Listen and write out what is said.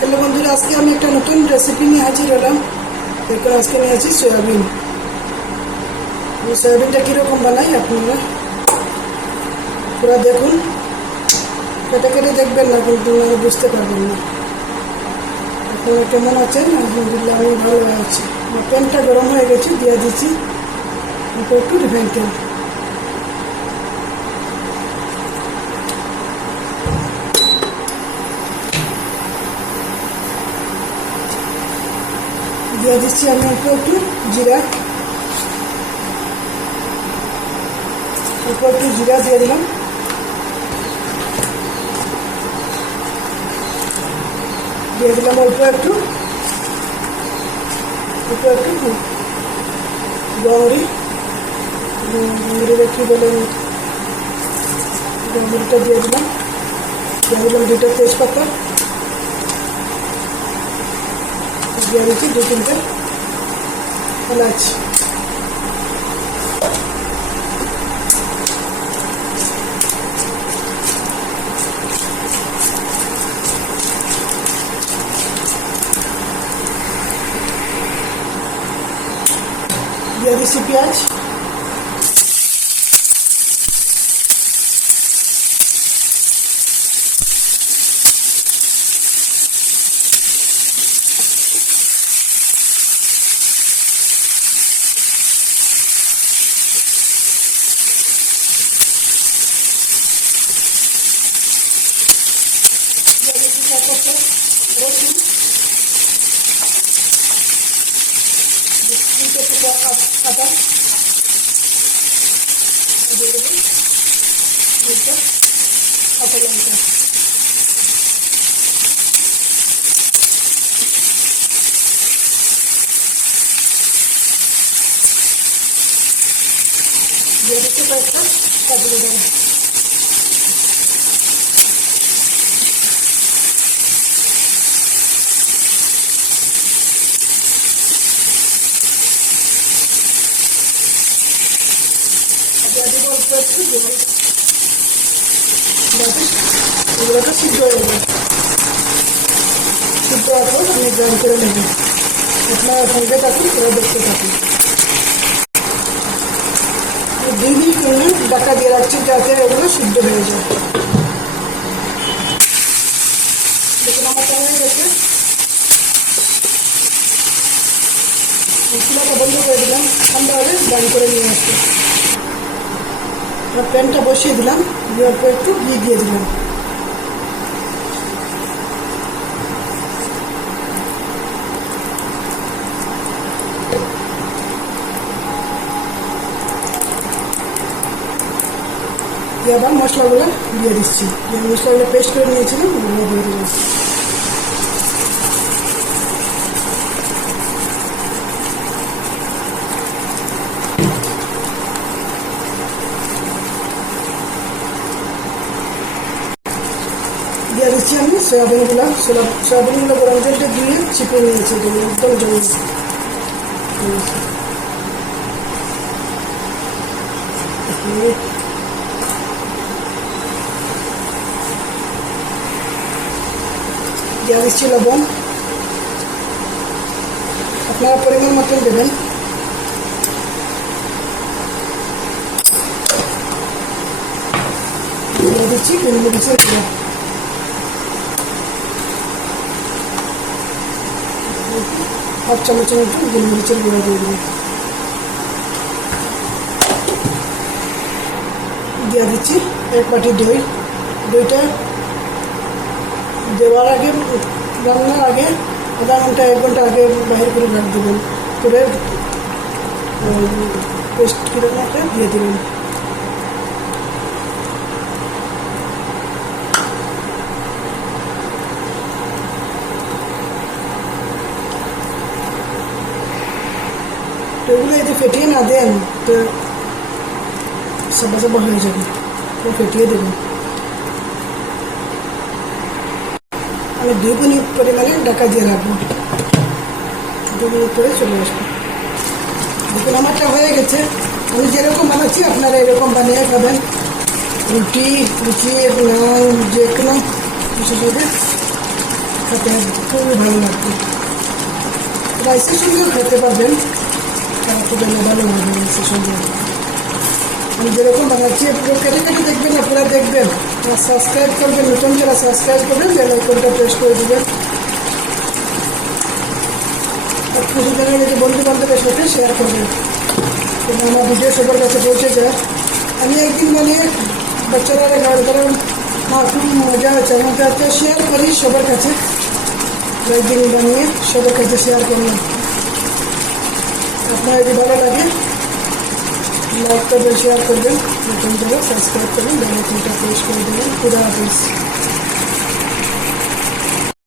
Hello বন্ধুরা, আজকে আমি একটা নতুন রেসিপি নিয়ে হাজির হলাম। দেখুন, আজকে নিয়েছি সয়াবিন। সয়াবিনটা কীরকম বানাই আপনারা পুরো দেখুন, কেটে কেটে দেখবেন না, কিন্তু বুঝতে পারবেন না। আপনারা কেমন আছেন? আলহামদুলিল্লাহ আমি ভালো আছি। আমার প্যানটা গরম হয়ে গেছে, দিয়ে দিচ্ছি একটু রিফাইন তেল। দিয়ে দিচ্ছি আমি একটু জিরা, একটু জিরা দিয়ে দিলাম। দিয়ে দিলাম অল্প একটু গঙ্গরি, গঙ্গরিটা কী বলে, গঙ্গরিটা দিয়ে দিলাম। দুটো তেজপাতা দিয়ে দিচ্ছি, 2-3টে এলাচ। দিয়ে দিচ্ছি পেঁয়াজ। রসুন আদা দিয়ে দেবো, কাঁচা লঙ্কা। দিয়ে দিচ্ছি কয়েকটা কাজু বাদাম। দিয়ে দেবো অল্প একটু জল, এগুলোটা সিদ্ধ হয়ে যাবে। সিদ্ধ এখন আমি গ্রাইন্ড করে নেব। আপনারা সঙ্গে থাকুন, পুরো দেখতে থাকুন। 2 মিনিট ঢাকা দিয়ে রাখছি যাতে এগুলো সিদ্ধ হয়ে যায়। দেখুন আমার হয়ে গেছে। চুলাটা বন্ধ করে দিলাম, ঠান্ডা হলে গ্রাইন্ড করে নিয়ে আসছি। প্যানটা বসিয়ে দিলাম, দিয়ে অল্প একটু ঘি দিয়ে দিলাম। দিয়ে আবার মশলাগুলো দিয়ে দিচ্ছি, যে মশলাগুলো পেস্ট করে নিয়েছিলাম ওগুলো দিয়ে দিলাম। দিয়ে দিচ্ছি আমি সয়াবিনগুলো গরম জলটা দিয়ে চিপে নিয়েছি, একদম জল। দিয়ে দিচ্ছি লবণ, আপনারা পরিমাণ মতন দেবেন। দিয়ে দিচ্ছি গোলমরিচের গুঁড়ো, হাফ চামচের মতো গোলমরিচের গুঁড়ো দিয়ে দেবেন। দিয়ে দিচ্ছি 1 বাটি দই। দইটা দেওয়ার আগে, রান্নার আগে আধা ঘন্টা 1 ঘন্টা আগে বাহির করে রাখ দেবেন, করে পেস্ট করে দিয়ে দেবেন। তো এগুলো যদি ফেটিয়ে না দেন তো সাবা সাবা হয়ে যাবে, তো ফেটিয়ে দেবেন। আমি 2 মিনিট পরিমাণে ঢাকা দিয়ে রাখবো, 2 মিনিট পরে চলে আসবো। দেখুন আমারটা হয়ে গেছে। আমি যেরকম বানাচ্ছি আপনারা এরকম বানিয়ে খাবেন। রুটি, লুচি, নান, যে কোনো কিছু হবে খেতে খুবই ভালো লাগবে। রাইসের সঙ্গেও খেতে পারবেন, খুব ভালো লাগবে রাইসের সঙ্গে। আমি যেরকম বানাচ্ছি পুরো কেটে কেটে দেখবেন, আপনারা দেখবেন আর সাবস্ক্রাইব করবেন, নতুন যারা সাবস্ক্রাইব করবেন বেল আইকনটা প্রেস করে দেবেন। খুশি জানালে যে বন্ধু বান্ধবের সাথে শেয়ার করবেন এবং আমার ভিডিও সবার কাছে পৌঁছে যায়। আমি একদিন মানে বাচ্চারা ঘর করেন মা খুব মজা হচ্ছে, আমাকে একটা শেয়ার করি সবার কাছে, একদিন বানিয়ে সবার কাছে শেয়ার করলাম। আপনার যদি ভালো লাগে লাইক করবেন, শেয়ার করবেন, নতুন যারা সাবস্ক্রাইব করবেন, বেল আইকনটা প্রেস করে দেবেন। খুদা হাফেজ।